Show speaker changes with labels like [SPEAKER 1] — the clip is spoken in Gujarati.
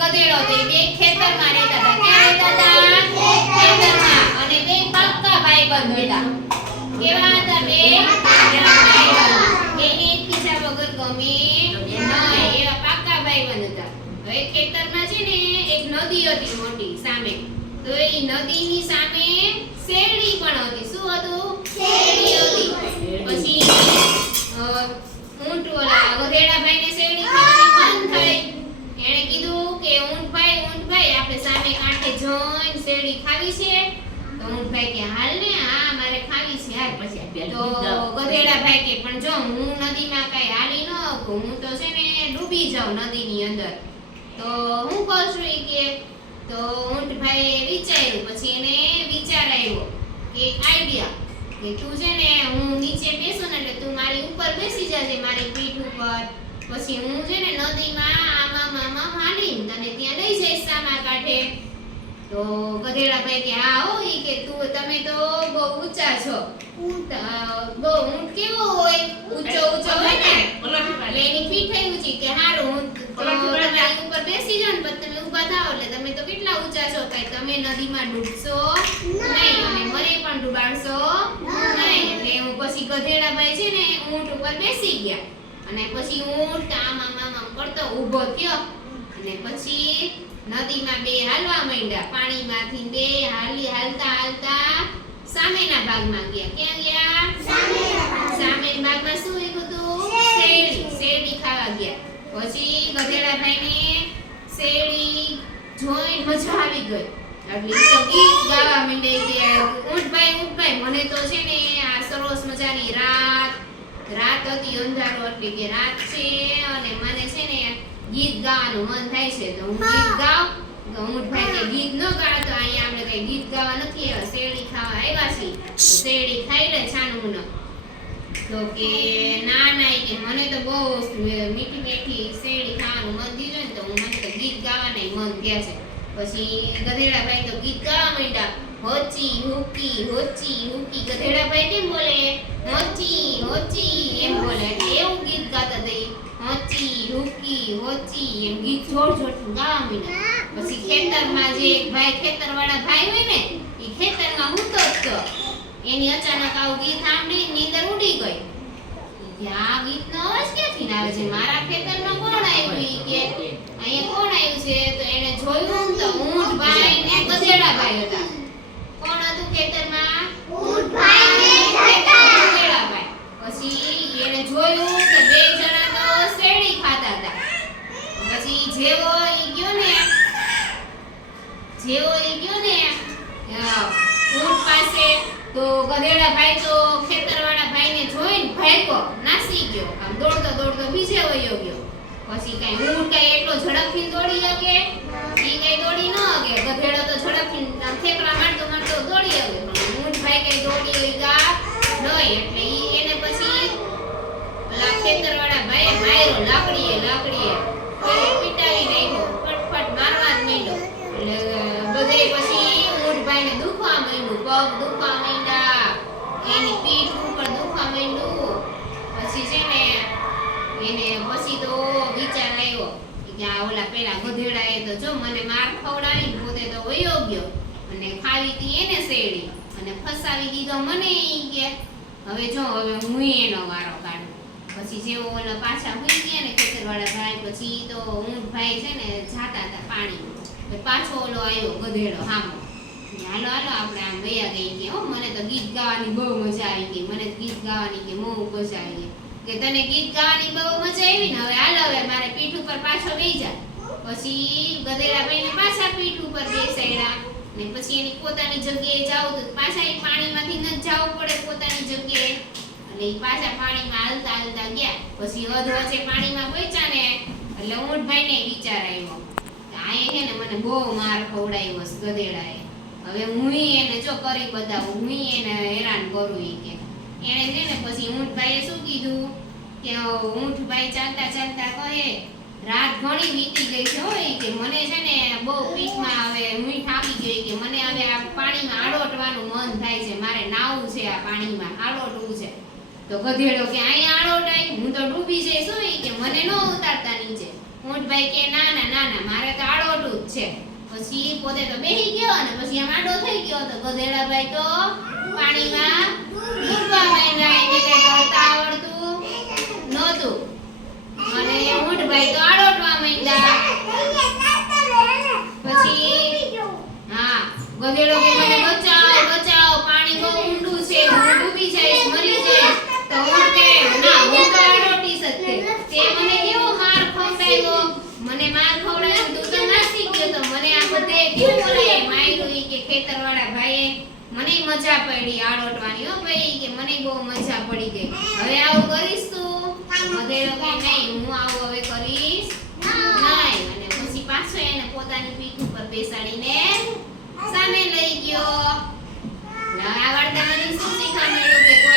[SPEAKER 1] ગધેડો તો બે ખેતરમાં રહેતા હતા. ક્યાં રહેતા હતા? ખેતરમાં. અને બે પાક્કા ભાઈબંધ હતા. કેવા હતા બે? ભાઈબંધ બેને વગર ગમે નહીં. એવા પાક્કા ભાઈબંધ હતા. હવે ખેતરમાં છે ને, એક નદી હતી મોટી સામે. તો એ નદીની સામે શેરડી પણ હતી. શું હતું? શેરડી હતી પછી અ, ઊંટ ઓલા ગધેડાભાઈને શેરડી ખાવાની મન થઈ એણે કીધું કે ઊંટભાઈ ઊંટભાઈ આપણે સામે કાંઠે જઈને શેરડી ખાવી છે તો ઊંટભાઈ કે હાલ ને આ મારે ખાવી છે હાલ પછી તો ગધેડાભાઈ કે પણ જો હું નદીમાં કઈ હાલી ન હું તો છે ને ડૂબી જાઉં નદીની અંદર. તો હું કરશું એ કે તો ઊંટભાઈએ વિચાર્યું પછી એને વિચાર આવ્યો કે આઈડિયા કે તું છે ને હું નીચે બેસું ને એટલે તું મારી ઉપર બેસી જજે મારી પીઠ ઉપર. પછી હું છે ને નદીમાં આમાં મામા હાલીને તને ત્યાં લઈ જઈશ સામા કાંઠે. તો ગધેડાભાઈ કે હા હો ઈ કે તું તમે તો બહુ ઊંચા છો. ઊંટ. બહુ ઊંટ કેવો હોય? ઊંચો ઊંચો હોય ને? એટલે એની પીઠ ઊંચી કે હારું હું તમારી ઉપર બેસી જાઉં પણ તમે ઊભા થાઓ એટલે તમે તો કેટલા ઊંચા છો? કે તમે નદીમાં ડૂબશો? નહીં અને મને પણ ડૂબાડશો? નહીં એટલે હું પછી ગધેડાભાઈ છે ને ઊંટ ઉપર બેસી ગયા. અને પછી ઊંટ આમ આમ આમ આમ કરતો ઊભો થયો. અને પછી નદીમાં બે હાલવા માંડ્યા. પાણીમાંથી બે હાલી હાલતા હાલતા સામેના ભાગમાં ગયા. ક્યાં ગયા? સામેના ભાગમાં. શું આવ્યું હતું? શેરડી. શેરડી. ખાવા ગયા. પછી ગધેડાભાઈને શેરડી જોઈ મજા આવી ગઈ. એટલે તો ગીત ગાવા માંડે કે ઊંટભાઈ ઊંટભાઈ મને તો છે ને આ સરસ મજાની રાત રાત હતી અંધારો એટલે કે રાત છે અને મને છે ને ગીત ગાવાનું મન થાય છે તો હું ગીત ગાઉં. તો થાય કે ગીત ન ગાવ તો અહીંયા આપણે કઈ ગીત ગાવા નથી આવ્યા. શેરડી ખાવા આવ્યા છીએ. શેરડી ખાઈ લે છાનું ન તો કે ના ના કે મને તો બહુ મીઠી મીઠી શેરડી ખાવાનું મન થયું ને તો હું મને તો ગીત ગાવાના મન થયા છે. પછી ગધેડાભાઈ તો ગીત ગાવા માંડ્યા. હોચી હુકી હોચી હુકી. ગધેડાભાઈ કેમ બોલે? હોચી હોચી એમ બોલે. એવું ગીત ગાતા હતા ઈ. હોચી હુકી હોચી એમ ગીત જોર જોરથી ગાવા માંડ્યા. પછી ખેતરમાં જે એક ભાઈ, ખેતરવાળા ભાઈ હોય ને, એ ખેતરમાં ઊંઘતો જ તો. એની અચાનક આવું ગીત સાંભળી નીંદર ઉડી ગઈ. આ ગીતનો અવાજ ક્યાંથી આવે છે? મારા ખેતરમાં કોણ આવ્યું? ઈ કે અહીંયા કોણ આવ્યું છે? તો એને જોયું તો ઊંટ ભાઈ ને ગધેડા ભાઈ હતા. કોણ હતું ખેતરમાં ઊંટ ભાઈ ને ગધેડા ભાઈ પછી એને જોયું કે બે જણા તો શેરડી ખાતા હતા પછી જેવો ઈ ગયો ને, જેવો ઈ ગયો ને ઊંટ પાસે તો ગધેડા ભાઈ તો ખેતરવાળા ભાઈને જોઈને ભાગ્યો, નાસી ગયો. આમ દોડતો દોડતો બીજે વયો ગયો. પછી કઈ ઊંટ કઈ એટલો ઝડપથી દોડી શકે ઈ કઈ દોડી ન શકે ગધેડો તો ઝડપથી ઠેકડા મારતો મારતો દોડી શકે પણ ઊંટ ભાઈ કઈ દોડી ગયા નહીં એટલે ઈ એને પછી ઓલા ખેતરવાળા ભાઈએ માર્યો લાકડીએ એને પછી તો વિચાર આવ્યો કે આ ઓલા પેલા ગધેડાએ તો જો મને માર ખવડાવી પોતે તો વયો ગયો. અને ખાવી હતી એને શેડી અને ફસાવી દીધો મને કે, હવે જો, હવે હું એનો વારો કાઢું. પછી જેવો ઓલા પાછા હોઈ ગયા ને ખેતરવાળા ભાઈ, પછી તો હું ભાઈ છે ને જાતા હતા પાણી પાછો ઓલો આવ્યો ગધેડો હામો. હાલો હાલો, આપણે આમ વયા ગઈ કે, હો, મને તો ગીત ગાવાની બહુ મજા આવી ગઈ, મને તો ગીત ગાવાની કે બહુ મજા આવી ગઈ. કે તને ગીત ગાવાની બહુ મજા આવી ને, હવે હાલ હવે મારે પીઠ ઉપર પાછો બેસી જા. પછી ગધેડા ભાઈને પાછા પીઠ ઉપર બેસાડ્યા ને પછી એની પોતાની જગ્યાએ જાવ તો પાછા એ પાણીમાંથી ન જવું પડે પોતાની જગ્યાએ. એટલે એ પાછા પાણીમાં હાલતા હાલતા ગયા. પછી અધ વચ્ચે પાણીમાં પહોંચ્યા ને, એટલે ઊંટભાઈને વિચાર આવ્યો આએ છે ને મને બહુ માર ખવડાવ્યો ગધેડાએ હવે હું એને જો કરી બતાવું, હું એને હેરાન કરું એ કે. એણે છે ને પછી ઊંટભાઈએ શું કીધું? કે ઊંટભાઈ ચાલતા ચાલતા કહે, રાત ઘણી વીતી ગઈ છે હોય કે મને છે ને બહુ પીઠમાં હવે મીઠ થાકી ગઈ કે મને હવે આ પાણીમાં આડોટવાનું મન થાય છે, મારે નાવું છે આ પાણીમાં, આડોટવું છે. તો ગધેડો કે અહીંયા આડોટાય હું તો ડૂબી જઈશ હોય કે મને ન ઉતારતા નીચે. ઊંટભાઈ કે, ના ના ના ના, મારે તો આડોટું જ છે. પછી પોતે તો બેહી ગયો અને પછી આમ આડો થઈ ગયો તો ગધેડાભાઈ તો પાણીમાં ગધેડો કે મને બચાવો બચાવો પાણી બહુ ઊંડું છે હું ડૂબી જઈશ મરી જઈશ. તો ઊંટ કે ના હું તો આડોટી શકતે તે. મને કેવો માર ખવડાવ્યો? મને માર ખવડાવ્યો તું તો નાસી ગયો તો મને આ બધે કેવું માર્યું ઈ કે ખેતરવાળા ભાઈએ મને મજા પડી આડોટવાની હો ભાઈ કે મને બહુ મજા પડી ગઈ. હવે આવું કરીશ તું? ગધેડો કે નહીં હું આવું હવે કરીશ. નહીં અને પછી પાછો એને પોતાની પીઠ ઉપર બેસાડીને સામે લઈ ગયો. હવે આ શું શીખવા મળ્યું? કે કોઈને